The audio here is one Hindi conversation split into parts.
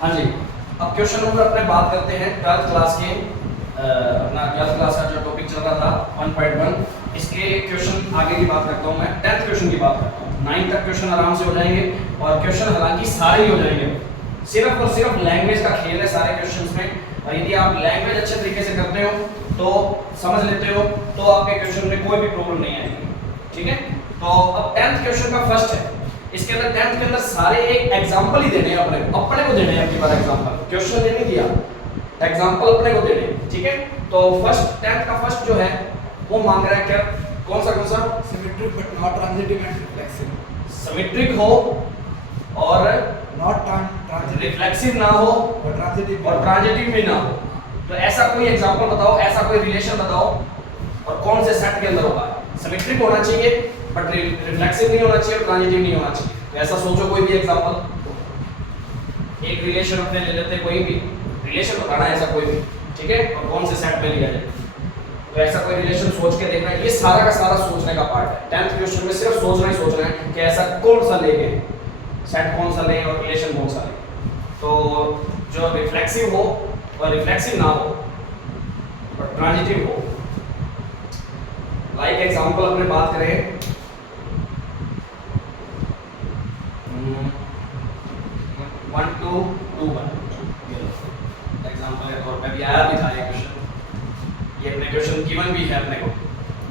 हाँ जी, अब क्वेश्चन नंबर अपने बात करते हैं 12th क्लास के अपना 12th क्लास का जो टॉपिक चल रहा था 1.1 इसके क्वेश्चन आगे की बात करता हूँ मैं 10th क्वेश्चन की बात करता हूँ। 9 तक क्वेश्चन आराम से हो जाएंगे और क्वेश्चन हालांकि सारे ही हो जाएंगे, सिर्फ और सिर्फ लैंग्वेज का खेल है सारे क्वेश्चंस में। और यदि आप लैंग्वेज अच्छे तरीके से करते हो तो समझ लेते हो तो आपके क्वेश्चन में कोई भी प्रॉब्लम नहीं आएगी, ठीक है। तो अब 10th क्वेश्चन का फर्स्ट है, इसके अंदर 10th के अंदर सारे एक एग्जांपल ही देने हैं अपने को देने हैं। आपके पास एग्जांपल क्वेश्चन नहीं दिया, एग्जांपल अपने को देने हैं, ठीक है। तो फर्स्ट 10th का फर्स्ट जो है वो मांग रहा है क्या, कौन सा symmetric but not transitive and reflexive. Symmetric हो और नॉट ट्रांजिटिव, रिफ्लेक्सिव ना हो और ट्रांजिटिव भी ना हो। तो ऐसा कोई एग्जांपल बताओ, ऐसा कोई रिलेशन बताओ और कौन से सेट के अंदर होगा। सिमेट्रिक होना चाहिए बट रिफ्लेक्सिव नहीं होना चाहिए और ट्रांजिटिव नहीं होना चाहिए। तो ऐसा सोचो कोई भी एग्जांपल, एक रिलेशन अपने ले लेते हैं, कोई भी रिलेशन बताना है ऐसा कोई भी, ठीक है, और कौन से सेट में लिया जाए। तो ऐसा कोई रिलेशन सोच के देखना है, ये सारा का सारा सोचने का पार्ट है। 10th क्वेश्चन में सिर्फ सोचना ही सोचना है कि ऐसा कौन सा लेंगे, सेट कौन सा लें और रिलेशन कौन सा लें। तो जो रिफ्लेक्सिव हो और रिफ्लेक्सिव ना हो और ट्रांजिटिव हो। लाइक एग्जांपल अपने बात करें 1 2 2 1 एग्जांपल है और अभी आया भी था ये क्वेश्चन, ये अपने क्वेश्चन गिवन भी है अपने को।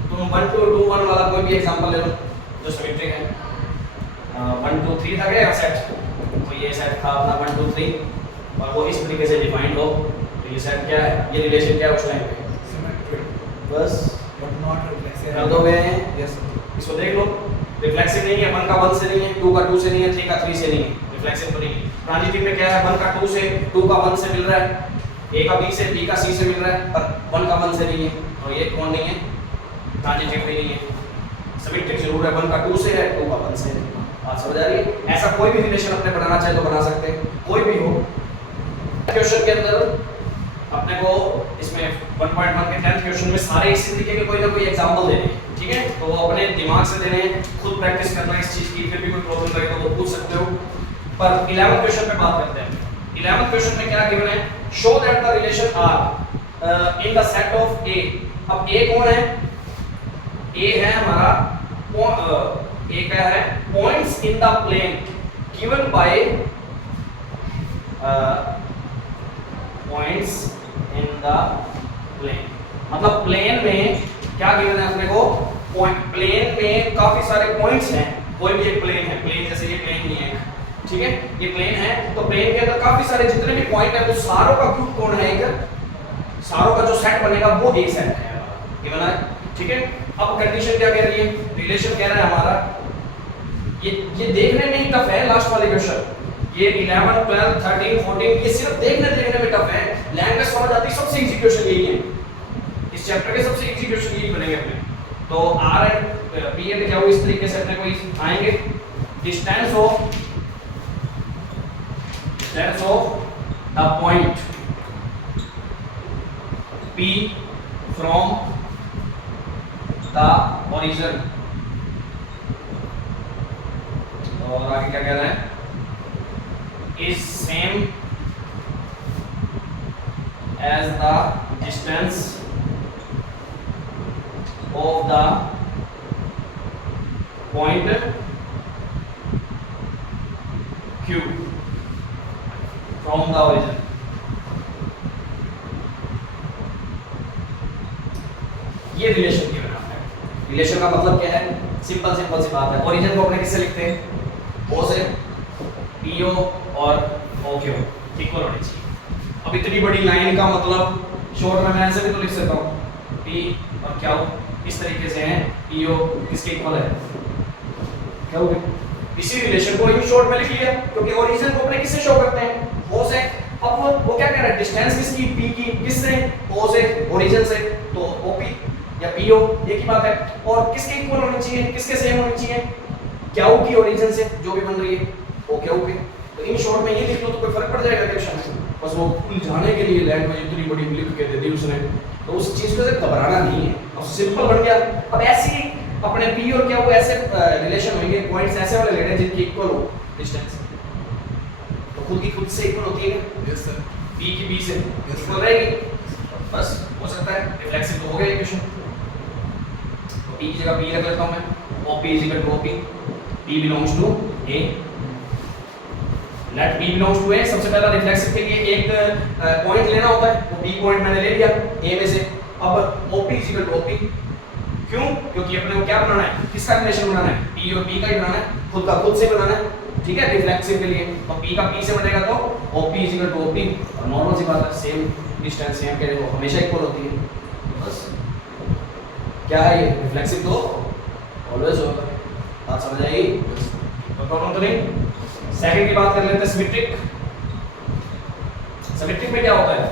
तो 1 2 2 1 वाला कोई भी एग्जांपल ले लो जो सिमेट्रिक है। 1 2 3 था क्या सेट, तो ये सेट था अपना 1 2 3 और वो इस तरीके से डिफाइंड हो। तो ये सेट क्या है, ये रिलेशन क्या है उस टाइम पे, सिमेट्रिक बस बट नॉट रिफ्लेक्सिव। कर दोगे। यस इसको देख लो, रिफ्लेक्सिव नहीं है, 1 का 1 से नहीं है, 2 का 2 से नहीं है, 3 का 3 से नहीं है, रिफ्लेक्सिव तो नहीं है। ट्रांजिटिव में क्या है, 1 का 2 से, 2 का 1 से मिल रहा है, A का B से, B का C से मिल रहा है, पर 1 का 1 से नहीं है, और ये कौन नहीं है, ट्रांजिटिव भी नहीं है। सिमेट्रिक जरूर है, 1 का 2 से है, 2 का 1 से है। बात समझ आ रही है। ऐसा कोई भी रिलेशन अपने बनाना चाहे तो बना सकते हैं, कोई भी हो। क्वेश्चन के अंदर अपने को इसमें 1.1 के 10th क्वेश्चन में सारे इसी तरीके के कोई ना कोई एग्जांपल देने हैं, ठीक है। तो वो अपने दिमाग से देने हैं, खुद प्रैक्टिस करना है इस चीज की, फिर भी कोई प्रॉब्लम लगे तो वो पूछ सकते हो। पर 11th क्वेश्चन पे बात करते हैं। 11th क्वेश्चन में क्या गिवन है, show that the relation R in the set of A. अब ए कौन है, ए है हमारा ए क्या है, points in the plane given by points in the plane. मतलब प्लेन में क्या गिवन है अपने को, पॉइंट, प्लेन में काफी सारे पॉइंट्स हैं। कोई भी एक प्लेन है, प्लेन जैसे ये प्लेन नहीं है, ठीक है, ये प्लेन है, तो प्लेन के अंदर काफी सारे जितने भी पॉइंट है, तो सारों का ग्रुप कौन है, एक सारों का जो सेट बनेगा वो एक सेट है गिवन है, ठीक है। अब कंडीशन क्या कह रही है, रिलेशन कह रहा है हमारा, ये देखने में ही टफ है लास्ट वाले क्वेश्चन। ये 11 12 13 14 ये सिर्फ देखने में टफ है, लैंग्वेज समझ आती सबसे इजी क्वेश्चन यही है, इस चैप्टर के सबसे इजी क्वेश्चन यही बनेंगे अपने। तो आर एंड पी एंड क्या हो इस तरीके से अपने को आएंगे। Distance of the point P from the origin, और आगे क्या कह रहा है, is same as the distance of the point Q from the origin। ये रिलेशन की बना है। रिलेशन का मतलब क्या है, सिंपल सी बात है। ओरिजिन को अपने किससे लिखते हैं, O से, PO और OQ इक्वल होनी चाहिए। अब इतनी बड़ी लाइन का मतलब शॉर्ट में मैं ऐसे भी तो लिख सकता हूँ, P और Q इस तरीके से हैं, PO किसके इक्वल है, क्या हो गया, इसी रिलेशन को यूं शॉर्ट में लिख लिया, क्योंकि ओरिजिन को अपने किससे शो करते हैं, O से। अब वो क्या कह रहा है, डिस्टेंस किसकी, P की, किससे, O से, ओरिजिन से, तो OP या PO एक ही बात है। और किसके इक्वल होनी चाहिए, किसके सेम होनी चाहिए, क्या की ओरिजिन से जो भी बन रही है वो क्या के। तो इन शॉर्ट में ये लिख लो तो कोई फर्क पड़ जाएगा क्वेश्चन में, बस वो उलझाने के लिए लैंग्वेज इतनी बड़ी लिख के दे दी उसने, तो उस चीज को से घबराना नहीं है, अब सिंपल बन गया। अब ऐसी अपने P और क्या वो ऐसे रिलेशन होंगे, पॉइंट्स ऐसे वाले लेने जिनकी इक्वल हो डिस्टेंस, खुद की खुद से इक्वल होती है Yes, sir. बी की बी से Yes, इक्वल sir. रहेगी बस हो सकता है रिफ्लेक्सिव तो हो गया इक्वेशन तो पी की जगह पी रख लेता हूं मैं OP is equal to OP P belongs to A let P belongs to A सबसे पहला रिफ्लेक्सिव के लिए एक पॉइंट लेना होता है वो B पॉइंट मैंने ले लिया A में से अब OP is equal to OP क्यों क्योंकि अपने को क्या बनाना है किसका रिलेशन बनाना है P और B का ही बनाना है खुद का खुद से बनाना है ठीक है रिफ्लेक्सिव के लिए तो P का P से बनेगा तो OP is equal to OP और नॉर्मल सी बात है सेम डिस्टेंस सेम के वो हमेशा इक्वल होती है बस क्या है ये रिफ्लेक्सिव तो ऑलवेज होगा बात समझ आई तो प्रॉब्लम तो नहीं सेकंड की बात कर लेते हैं सिमेट्रिक सिमेट्रिक में क्या होता है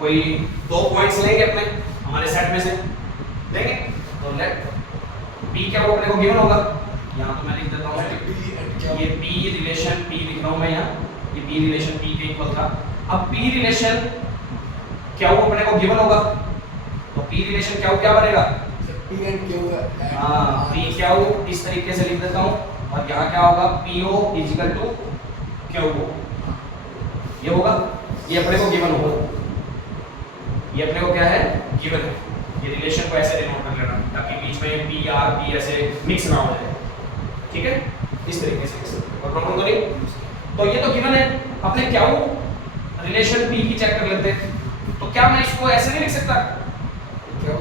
कोई दो पॉइंट्स लेंगे अपने हमारे सेट में से लेंगे तो लेट P क्या वो अपने को गिवन होगा यहाँ तो मैं लिख देता हूँ P and Q. ये P रिलेशन P लिख रहा हूँ मैं यहाँ ये P रिलेशन P के इक्वल था अब P रिलेशन क्या वो अपने को गिवन होगा तो P रिलेशन क्या क्या बनेगा So P and Q. हाँ P क्या वो इस तरीके से लिख देता हूँ और यहाँ क्या होगा PO is equal to QO ये होगा ये अपने को गिवन होगा ये अपने को क्या है गिवन है ये रिलेशन को ऐसे डिनोट कर लेना ताकि बीच में P R P ऐसे मिक्स ना हो जाए ठीक है इस तरीके से और प्रॉब्लम तो नहीं तो ये तो गिवन है अपने क्या वो रिलेशन P की चेक कर लेते हैं तो क्या मैं इसको ऐसे नहीं लिख सकता Q,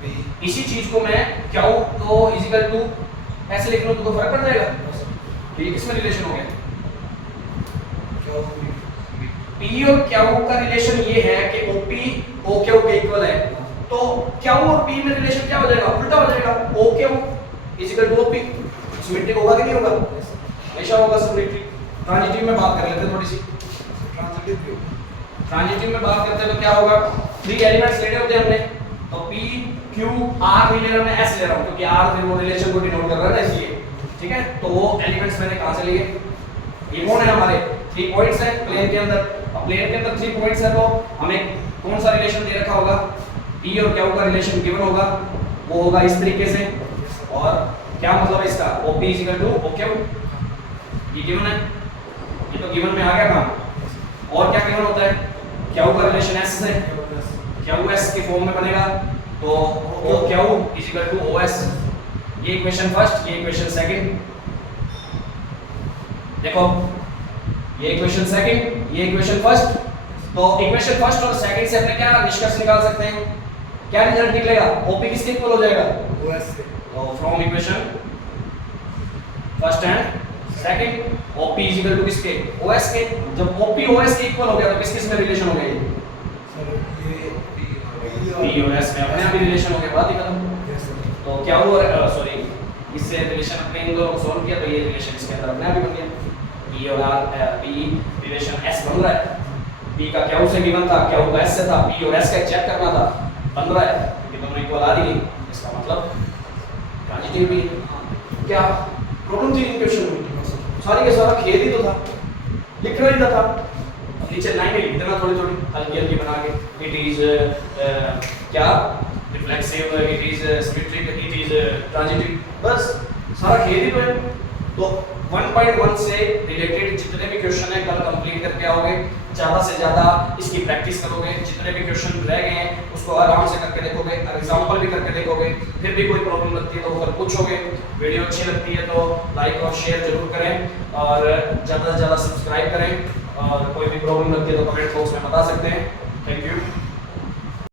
P. इसी चीज को मैं क्या वो तो इज इक्वल टू ऐसे लिख लूं तो फर्क पड़ जाएगा तो ये किसमें रिलेशन हो गया Q, P. P और Q का रिलेशन ये है कि OP OQ के इक्वल है तो Q और P में रिलेशन क्या हो जाएगा उल्टा हो जाएगा OQ is equal to OP symmetric होगा कि नहीं होगा हमेशा होगा सिमेट्रिक ट्रांजिटिव में बात कर लेते हैं थोड़ी सी Transitive Q. ट्रांजिटिव में बात करते हैं तो क्या होगा थ्री एलिमेंट्स लेने होते हैं हमने तो P Q R नहीं ले रहा मैं S ले रहा हूं क्योंकि R फिर वो रिलेशन को डिनोट कर रहा है ना इसलिए ठीक है तो वो एलिमेंट्स मैंने कहां से लिए ये कौन है हमारे 3 पॉइंट्स हैं प्लेन के अंदर अब प्लेन के अंदर 3 पॉइंट्स है तो हमें कौन सा रिलेशन दे रखा होगा P और Q का रिलेशन गिवन होगा वो होगा इस तरीके से और क्या मतलब है इसका OP is equal to OQ ये गिवन है ये तो गिवन में आ गया काम और क्या गिवन होता है Q का रिलेशन S से QS के फॉर्म में बनेगा तो OQ is equal to OS ये इक्वेशन फर्स्ट ये इक्वेशन सेकंड देखो ये इक्वेशन सेकंड ये इक्वेशन फर्स्ट तो इक्वेशन फर्स्ट और सेकंड से अपने क्या निष्कर्ष निकाल सकते हैं क्या रिजल्ट निकलेगा OP किसके इक्वल हो जाएगा OS से. तो from equation first and second OP is equal to किसके OS के जब OP OS के इक्वल हो गया तो किस किस में रिलेशन हो गया ये Sir, ये P और S में अपने आप ही रिलेशन हो गया बात ही खत्म Yes, sir. तो क्या हुआ सॉरी इससे रिलेशन अपने इन दोनों को सॉल्व किया तो ये रिलेशन इसके अंदर अपने आप ही बन गया P और R P रिलेशन S बन रहा है P का Q से गिवन था Q का S से था P और S का चेक करना था बन रहा है ये दोनों इक्वल आ रही है इसका मतलब ट्रांजिटिव भी है। क्या प्रॉब्लम थी इन क्वेश्चन में सारी के सारा खेल ही तो था लिख रहा ही था अब नीचे लाइनें लिख देना थोड़ी थोड़ी हल्की हल्की बना के इट इज क्या reflexive it is symmetric it is transitive बस सारा खेल ही तो है तो 1.1 से रिलेटेड जितने भी क्वेश्चन है कल कंप्लीट करके आओगे ज़्यादा से ज़्यादा इसकी प्रैक्टिस करोगे जितने भी क्वेश्चन रह गए हैं उसको आराम से करके देखोगे एग्जाम्पल भी करके देखोगे फिर भी कोई प्रॉब्लम लगती है तो कल पूछोगे वीडियो अच्छी लगती है तो लाइक और शेयर जरूर करें और ज़्यादा से ज़्यादा सब्सक्राइब करें और कोई भी प्रॉब्लम लगती है तो कमेंट बॉक्स में बता सकते हैं थैंक यू